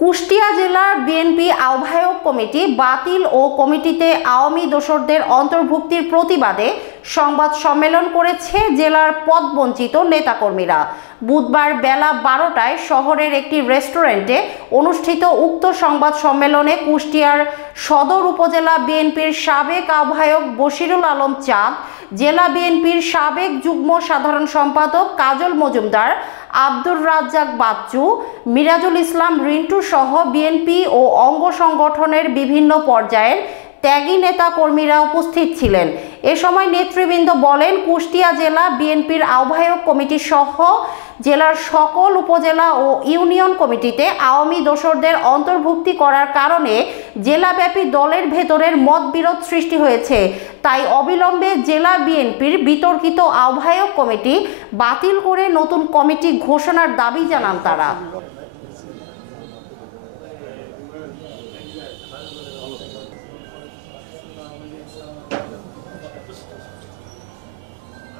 কুষ্টিয়া জেলার বিএনপি আহ্বায়ক কমিটি বাতিল ও কমিটিতে আওয়ামী দোসরদের অন্তর্ভুক্তির প্রতিবাদে সংবাদ সম্মেলন করেছে জেলার পদবঞ্চিত নেতাকর্মীরা। বুধবার বেলা 12টায় শহরের একটি রেস্টুরেন্টে অনুষ্ঠিত উক্ত সংবাদ সম্মেলনে কুষ্টিয়ার সদর উপজেলা বিএনপির সাবেক আহ্বায়ক বশিরুল আলম চাঁদ, জেলা বিএনপির সাবেক যুগ্ম সাধারণ সম্পাদক কাজল মজুমদার, আব্দুর রাজ্জাক বাচ্চু, মিরাজুল ইসলাম রিন্টু সহ বিএনপি ও অঙ্গ সংগঠনের বিভিন্ন পর্যায়ের ত্যাগী নেতা কর্মীরা উপস্থিত ছিলেন। এ সময় নেতৃবৃন্দ বলেন, কুষ্টিয়া জেলা বিএনপির আহ্বায়ক কমিটি সহ জেলার সকল উপজেলা ও ইউনিয়ন কমিটিতে আওয়ামী দোসরদের অন্তর্ভুক্তি করার কারণে জেলাব্যাপী দলের ভেতরের মতবিরোধ সৃষ্টি হয়েছে। তাই অবিলম্বে জেলা বিএনপির বিতর্কিত আহ্বায়ক কমিটি বাতিল করে নতুন কমিটি ঘোষণার দাবি জানান তারা।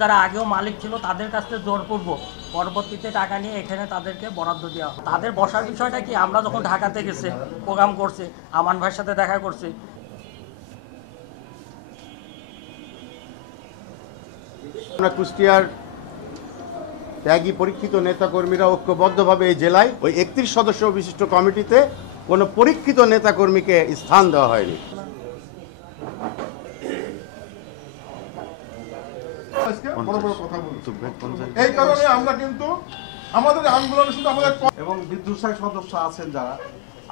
যারা আগেও মালিক ছিল তাদের কাছ থেকে জোরপূর্বক পরবর্তীতে টাকা নিয়ে এখানে তাদেরকে বরাদ্দ দেওয়া হয়। তাদের বসার বিষয়টা কি, আমরা যখন ঢাকাতে গেছে প্রোগ্রাম করছে, আমান ভাইয়ের সাথে দেখা করছে, আমরা কুষ্টিয়ার ত্যাগী পরীক্ষিত নেতাকর্মীরা ঐক্যবদ্ধভাবে এই জেলায় ওই 31 সদস্য বিশিষ্ট কমিটিতে কোনো পরীক্ষিত নেতাকর্মীকে স্থান দেওয়া হয়নি। এই কারণে আমরা কিন্তু আমাদের আন্দোলনে শুধু আমাদের এবং বিদ্রোহী সদস্য আছেন যারা,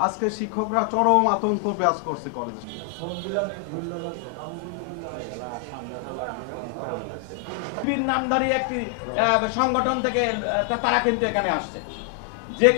আজকে শিক্ষকরা চরম আতঙ্ক বিরাজ করছে কলেজে। নামধারী একটি সংগঠন থেকে তারা কিন্তু এখানে আসছে। যে